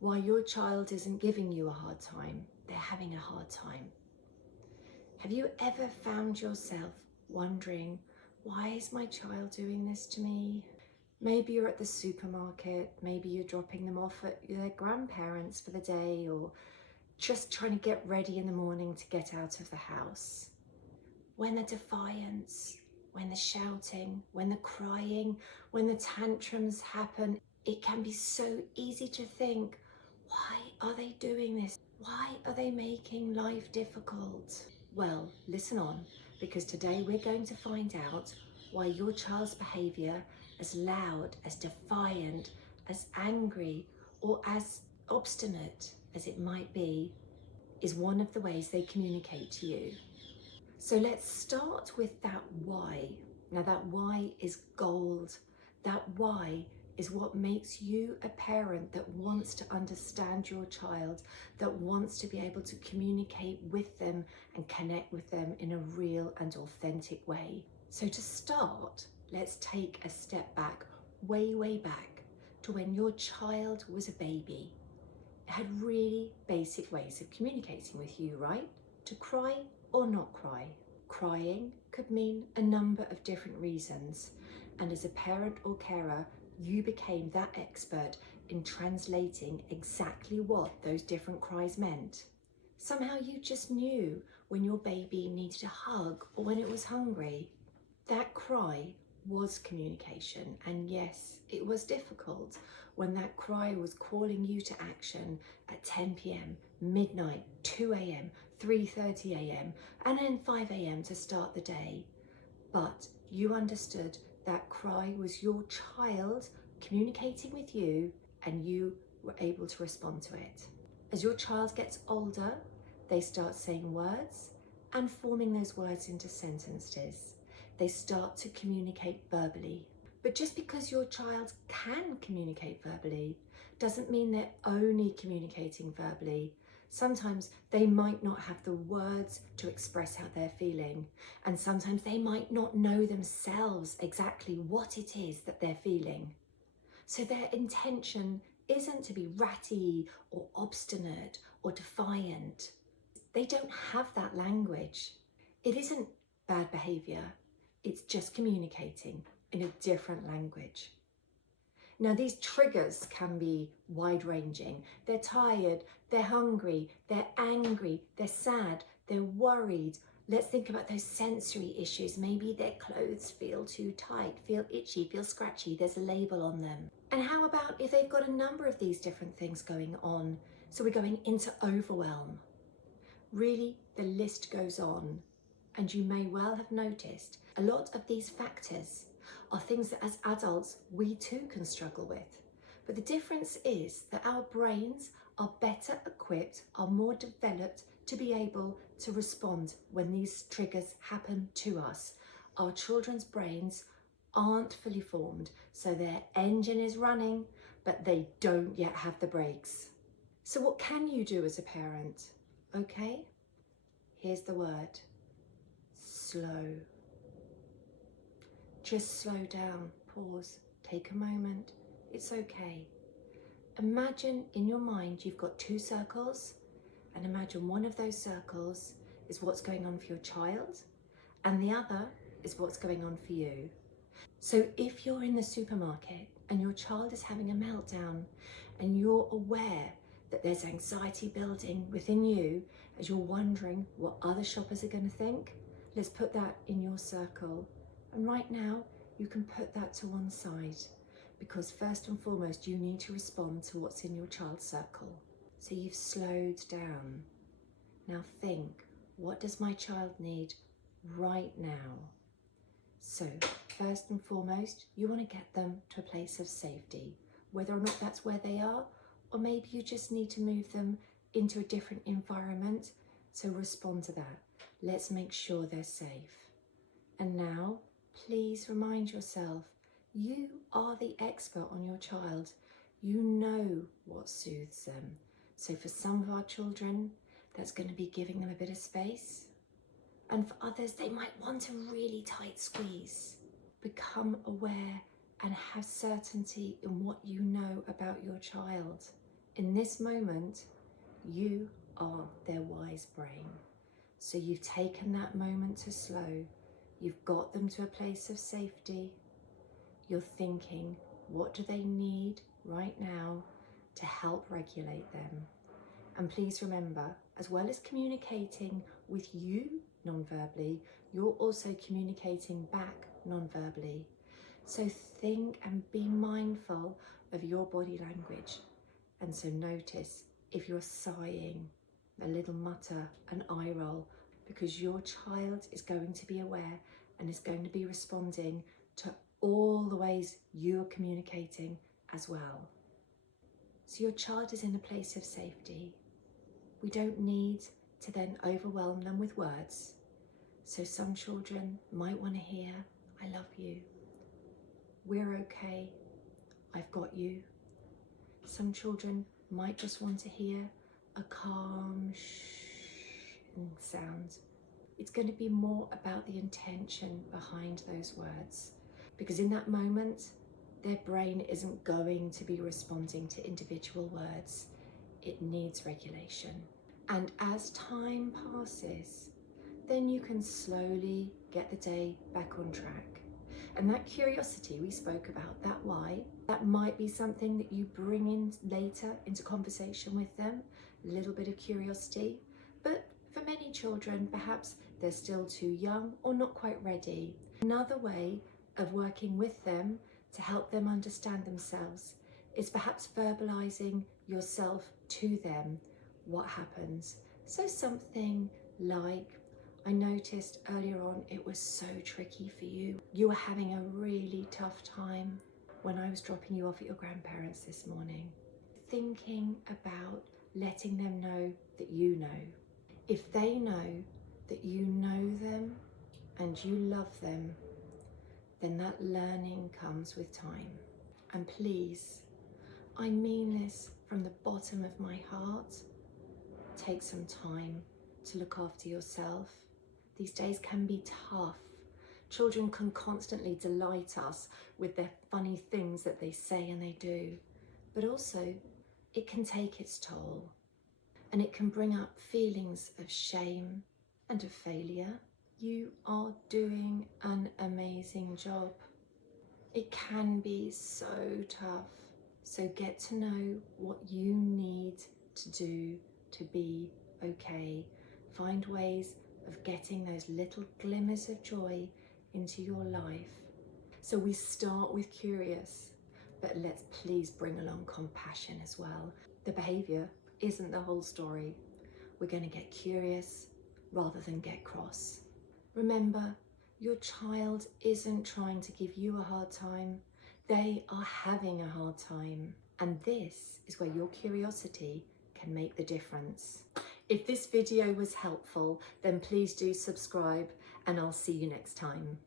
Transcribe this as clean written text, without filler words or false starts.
While your child isn't giving you a hard time, they're having a hard time. Have you ever found yourself wondering, why is my child doing this to me? Maybe you're at the supermarket, maybe you're dropping them off at their grandparents for the day, or just trying to get ready in the morning to get out of the house. When the defiance, when the shouting, when the crying, when the tantrums happen, it can be so easy to think, why are they doing this? Why are they making life difficult? Well, listen on, because today we're going to find out why your child's behaviour, as loud, as defiant, as angry, or as obstinate as it might be, is one of the ways they communicate to you. So let's start with that why. Now that why is gold. That why is what makes you a parent that wants to understand your child, that wants to be able to communicate with them and connect with them in a real and authentic way. So to start, let's take a step back, way back to when your child was a baby. It had really basic ways of communicating with you, right? To cry or not cry. Crying could mean a number of different reasons, and as a parent or carer, you became that expert in translating exactly what those different cries meant. Somehow you just knew when your baby needed a hug or when it was hungry. That cry was communication, and yes, it was difficult when that cry was calling you to action at 10 p.m, midnight, 2 a.m, 3:30 a.m, and then 5 a.m. to start the day. But you understood that cry was your child communicating with you, and you were able to respond to it. As your child gets older, they start saying words and forming those words into sentences. They start to communicate verbally. But just because your child can communicate verbally doesn't mean they're only communicating verbally. Sometimes they might not have the words to express how they're feeling, and sometimes they might not know themselves exactly what it is that they're feeling. So their intention isn't to be ratty or obstinate or defiant. They don't have that language. It isn't bad behaviour, it's just communicating in a different language. Now, these triggers can be wide-ranging. They're tired, they're hungry, they're angry, they're sad, they're worried. Let's think about those sensory issues. Maybe their clothes feel too tight, feel itchy, feel scratchy. There's a label on them. And how about if they've got a number of these different things going on? So we're going into overwhelm. Really, the list goes on. And you may well have noticed a lot of these factors are things that as adults we too can struggle with. But the difference is that our brains are better equipped, are more developed to be able to respond when these triggers happen to us. Our children's brains aren't fully formed, so their engine is running, but they don't yet have the brakes. So what can you do as a parent? Okay, here's the word. Slow. Just slow down, pause, take a moment. It's okay. Imagine in your mind you've got two circles, and imagine one of those circles is what's going on for your child, and the other is what's going on for you. So if you're in the supermarket and your child is having a meltdown, and you're aware that there's anxiety building within you as you're wondering what other shoppers are going to think, let's put that in your circle. And right now, you can put that to one side, because first and foremost, you need to respond to what's in your child's circle. So you've slowed down. Now think, what does my child need right now? So first and foremost, you want to get them to a place of safety, whether or not that's where they are, or maybe you just need to move them into a different environment. So respond to that. Let's make sure they're safe. And now, please remind yourself, you are the expert on your child. You know what soothes them. So for some of our children, that's going to be giving them a bit of space. And for others, they might want a really tight squeeze. Become aware and have certainty in what you know about your child. In this moment, you are their wise brain. So you've taken that moment to slow. You've got them to a place of safety. You're thinking, what do they need right now to help regulate them? And please remember, as well as communicating with you non-verbally, you're also communicating back non-verbally. So think and be mindful of your body language. And so notice if you're sighing, a little mutter, an eye roll, because your child is going to be aware and is going to be responding to all the ways you are communicating as well. So your child is in a place of safety. We don't need to then overwhelm them with words. So some children might want to hear, I love you, we're okay, I've got you. Some children might just want to hear a calm sound. It's going to be more about the intention behind those words, because in that moment, their brain isn't going to be responding to individual words. It needs regulation. And as time passes, then you can slowly get the day back on track. And that curiosity we spoke about, that why, that might be something that you bring in later into conversation with them, a little bit of curiosity. But for many children, perhaps they're still too young or not quite ready. Another way of working with them to help them understand themselves is perhaps verbalizing yourself to them, what happens. So something like, I noticed earlier on it was so tricky for you. You were having a really tough time when I was dropping you off at your grandparents' this morning. Thinking about letting them know that you know. If they know that you know them and you love them, then that learning comes with time. And please, I mean this from the bottom of my heart, take some time to look after yourself. These days can be tough. Children can constantly delight us with their funny things that they say and they do, but also it can take its toll, and it can bring up feelings of shame and of failure. You are doing an amazing job. It can be so tough. So get to know what you need to do to be okay. Find ways of getting those little glimmers of joy into your life. So we start with curious, but let's please bring along compassion as well. The behavior isn't the whole story. We're going to get curious rather than get cross. Remember, your child isn't trying to give you a hard time. They are having a hard time. And this is where your curiosity can make the difference. If this video was helpful, then please do subscribe, and I'll see you next time.